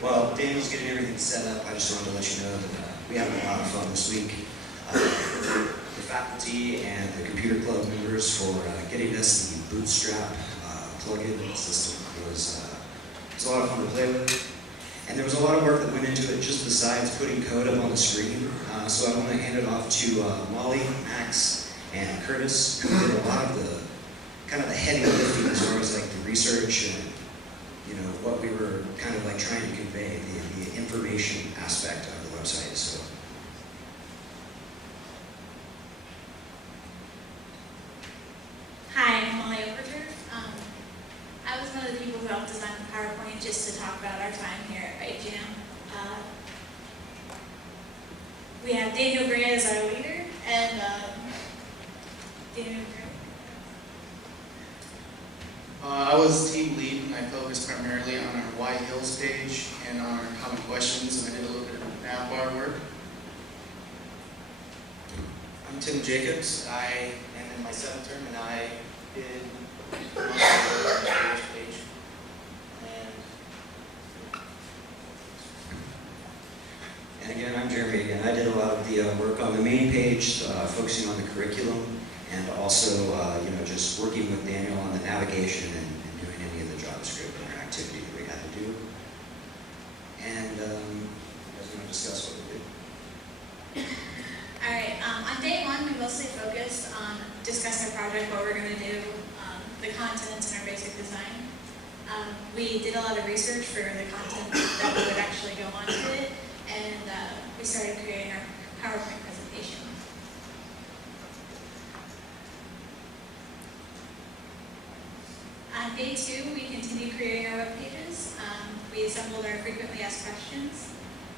While Daniel's getting everything set up, I just wanted to let you know that we had a lot of fun this week. The faculty and the computer club members for getting us the Bootstrap plugin system. It was a lot of fun to play with. And there was a lot of work that went into it just besides putting code up on the screen. So I want to hand it off to Molly, Max, and Curtis, who did a lot of the kind of the heavy lifting as far as like the research and what we were kind of like trying to convey, the information aspect of the website. So. Hi, I'm Molly Overturf. I was one of the people who helped design the PowerPoint just to talk about our time here at ByteJam. We have Daniel Gray as our leader, and Daniel Gray. I was team lead, and I focused primarily on our Why Hills page and on our common questions, and I did a little bit of nav bar work. I'm Tim Jacobs. I am in my 7th term, and I did most of the first page. And again, I'm Jeremy again. I did a lot of the work on the main page, focusing on the curriculum, and also just working with Daniel on the navigation and doing any of the JavaScript interactivity that we had to do. And you guys want to discuss what we did? All right, on day one, we mostly focused on discussing our project, what we're going to do, the content, and our basic design. We did a lot of research for the content that would actually go onto it, and we started creating our PowerPoint presentation. On day two, we continued creating our web pages. We assembled our frequently asked questions.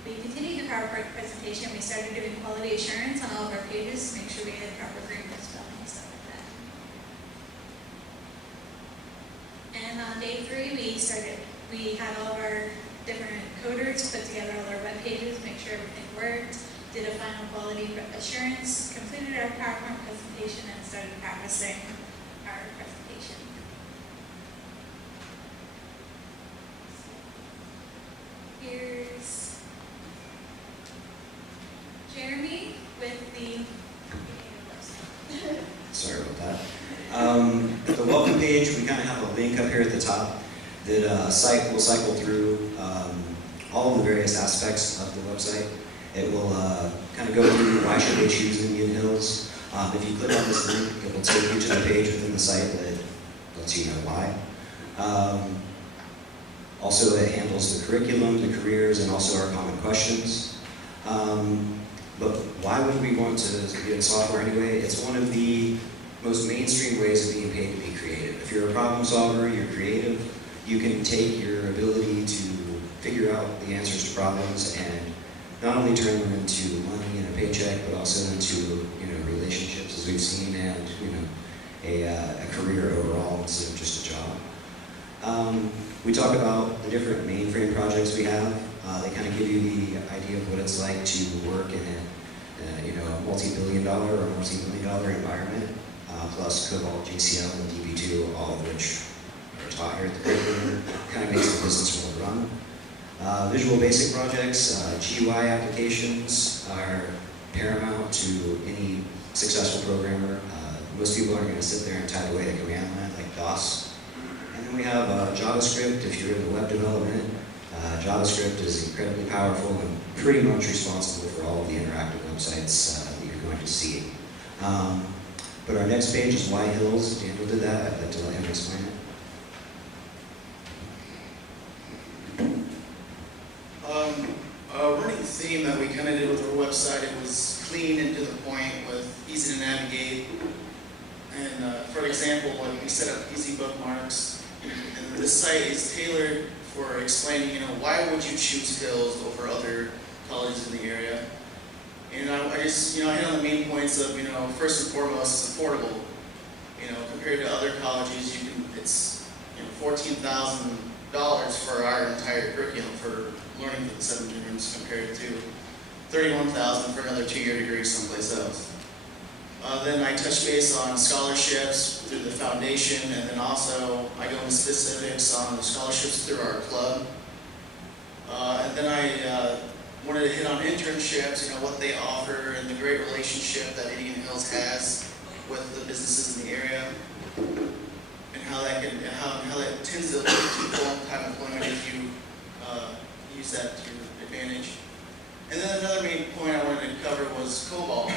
We continued the PowerPoint presentation. We started doing quality assurance on all of our pages to make sure we had proper grammar, spelling, and stuff like that. And on day three, we had all of our different coders put together all our web pages, make sure everything worked, did a final quality assurance, completed our PowerPoint presentation, and started practicing our presentation. Here's Jeremy with the Sorry about that. The welcome page, we kind of have a link up here at the top that will cycle through all of the various aspects of the website. It will kind of go through why should they choose Indian Hills. If you click on this link, it will take you to the page within the site that lets you know why. Also, it handles the curriculum, the careers, and also our common questions. But why would we want to get in software anyway? It's one of the most mainstream ways of being paid to be creative. If you're a problem solver, you're creative, you can take your ability to figure out the answers to problems and not only turn them into money and a paycheck, but also into relationships, as we've seen, and a career overall instead of just a job. We talk about the different mainframe projects we have. They kind of give you the idea of what it's like to work in a multi-billion-dollar or multi-million-dollar environment, plus Cobalt, JCL, and DB2, all of which are taught here at the curriculum. Kind of makes the business world run. Visual Basic projects, GUI applications are paramount to any successful programmer. Most people aren't going to sit there and type away a command line like DOS. And then we have JavaScript. If you're in web development, JavaScript is incredibly powerful and pretty much responsible for all of the interactive websites that you're going to see. But our next page is Why Hills. Daniel did that. I'd like to let him explain it. A running theme that we kind of did with our website, it was clean and to the point with easy to navigate. And for example, like we set up easy bookmarks. And this site is tailored for explaining, why would you choose Hills over other colleges in the area? And I just, hit on the main points of, first and foremost, it's affordable. Compared to other colleges, it's $14,000 for our entire curriculum for learning for the 7 terms compared to $31,000 for another 2-year degree someplace else. Then I touch base on scholarships through the foundation, and then also I go into specifics on the scholarships through our club. internships, what they offer, and the great relationship that Indian Hills has with the businesses in the area, and how that tends to lead to full-time employment if you use that to your advantage. And then another main point I wanted to cover was COBOL.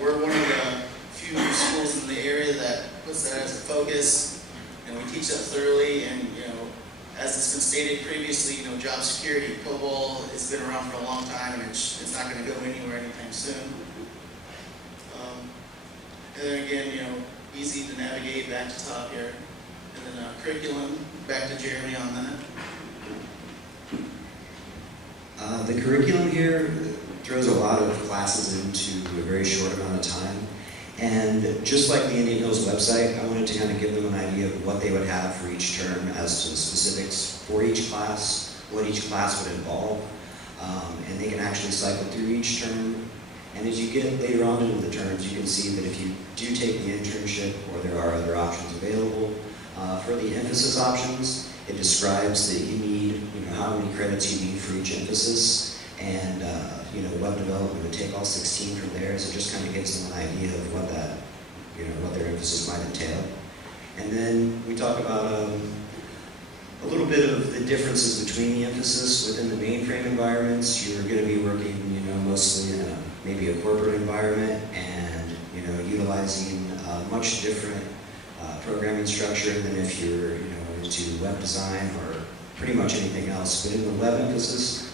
We're one of the few schools in the area that puts that as a focus, and we teach that thoroughly. And as it's been stated previously, job security, COBOL has been around for a long time, and it's not going to go anywhere anytime soon. And then again, easy to navigate back to top here. And then curriculum, back to Jeremy on that. The curriculum here throws a lot of classes into a very short amount of time. And just like the Indian Hills website, I wanted to kind of give them an idea of what they would have for each term as to the specifics for each class, what each class would involve. And they can actually cycle through each term. And as you get later on into the terms, you can see that if you do take the internship, or there are other options available, for the emphasis options, it describes that you need, how many credits you need for each emphasis, and web development would take all 16 from there. So it just kind of gives them an idea of what that, what their emphasis might entail. And then we talk about a little bit of the differences between the emphasis within the mainframe environments. You're going to be working, mostly in maybe a corporate environment, and utilizing a much different programming structure than if you're into web design or pretty much anything else. But in the web emphasis,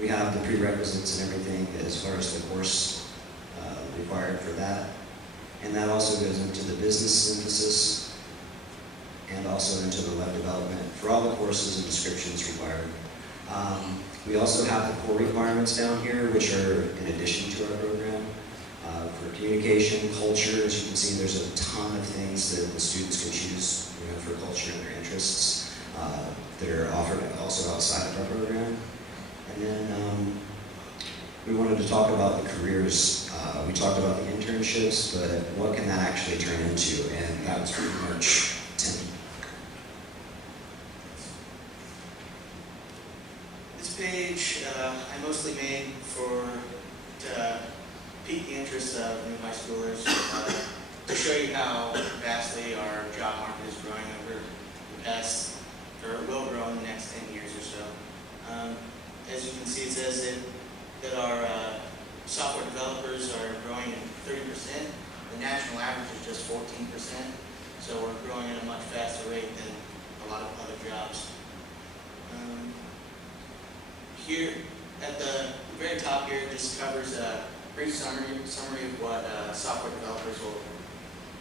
we have the prerequisites and everything as far as the course required for that. And that also goes into the business emphasis and also into the web development for all the courses and descriptions required. We also have the core requirements down here, which are in addition to our program. For communication, culture, as you can see, there's a ton of things that the students can choose for culture and their interests that are offered also outside of our program. And then we wanted to talk about the careers. We talked about the internships, but what can that actually turn into? And that was pretty much 10. This page I mostly made to pique the interest of new high schoolers, to show you how vastly our job market is growing over the past, or will grow in the next 10 years or so. As you can see, it says that our software developers are growing at 30%. The national average is just 14%. So we're growing at a much faster rate than a lot of other jobs. Here at the very top here, this covers a brief summary of what software developers will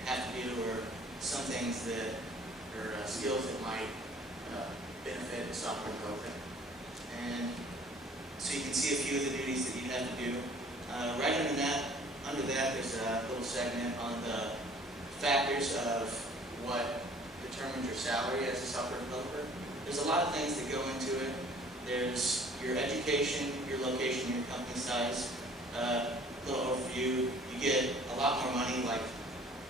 have to do, or some things that, or skills that might benefit a software developer. And so you can see a few of the duties that you have to do. Right under that, there's a little segment on the factors of what determines your salary as a software developer. There's a lot of things that go into it. There's your education, your location, your company size. Little overview. You get a lot more money, like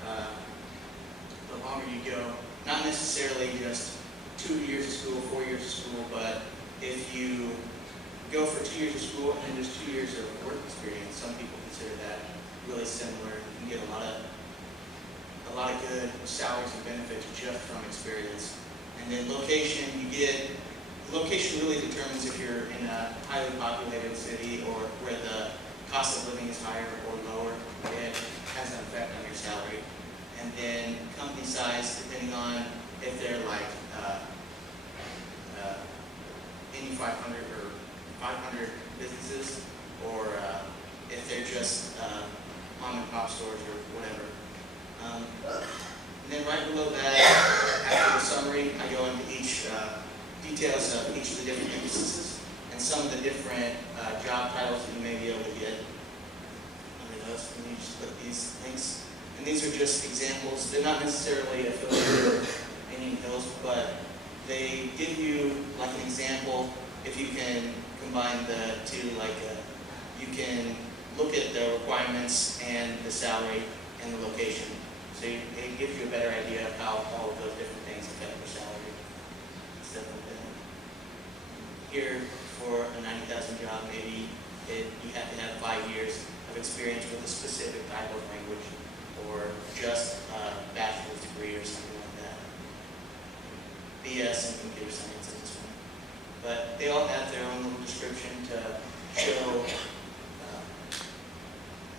the longer you go. Not necessarily just 2 years of school, 4 years of school, but if you go for 2 years of school and then just 2 years of work experience, some people consider that really similar. You can get a lot of good salaries and benefits just from experience. And then location, location really determines if you're in a highly populated city or where the cost of living is higher or lower. It has an effect on your salary. And then company size, depending on if they're like Indy 500 or 500 businesses, or if they're just mom and pop stores or whatever. And then right below that, after the summary, I go into each details of each of the different emphases and some of the different job titles that you may be able to get under those. And you just put these links. And these are just examples. They're not necessarily affiliated with Indian Hills, but they give you like an example. If you can combine the two, like you can look at the requirements and the salary and the location. So it gives you a better idea of how all of those different things affect your salary. It's definitely here for a 90,000 job, maybe You have to have 5 years of experience with a specific type of language, or just a bachelor's degree or something like that. BS in computer science at this one. But they all have their own little description to show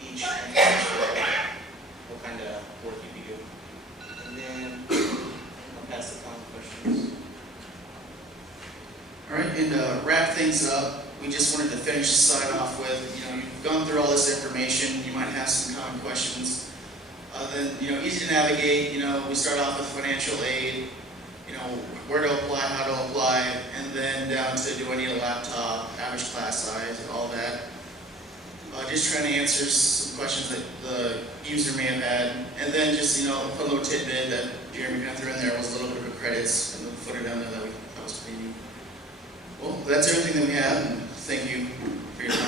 each what kind of work you'd be doing. And then I'll pass the common questions. All right, and to wrap things up, we just wanted to finish the side off with, you've gone through all this information, you might have some common questions. Then, easy to navigate, we start off with financial aid, where to apply, how to apply, and then down to do I need a laptop, average class size, and all that. Just trying to answer some questions that the user may have had. And then just, a little tidbit that Jeremy kind of threw in there was a little bit of credits and the footer down there that was pretty neat. Well, that's everything that we have, and thank you for your time.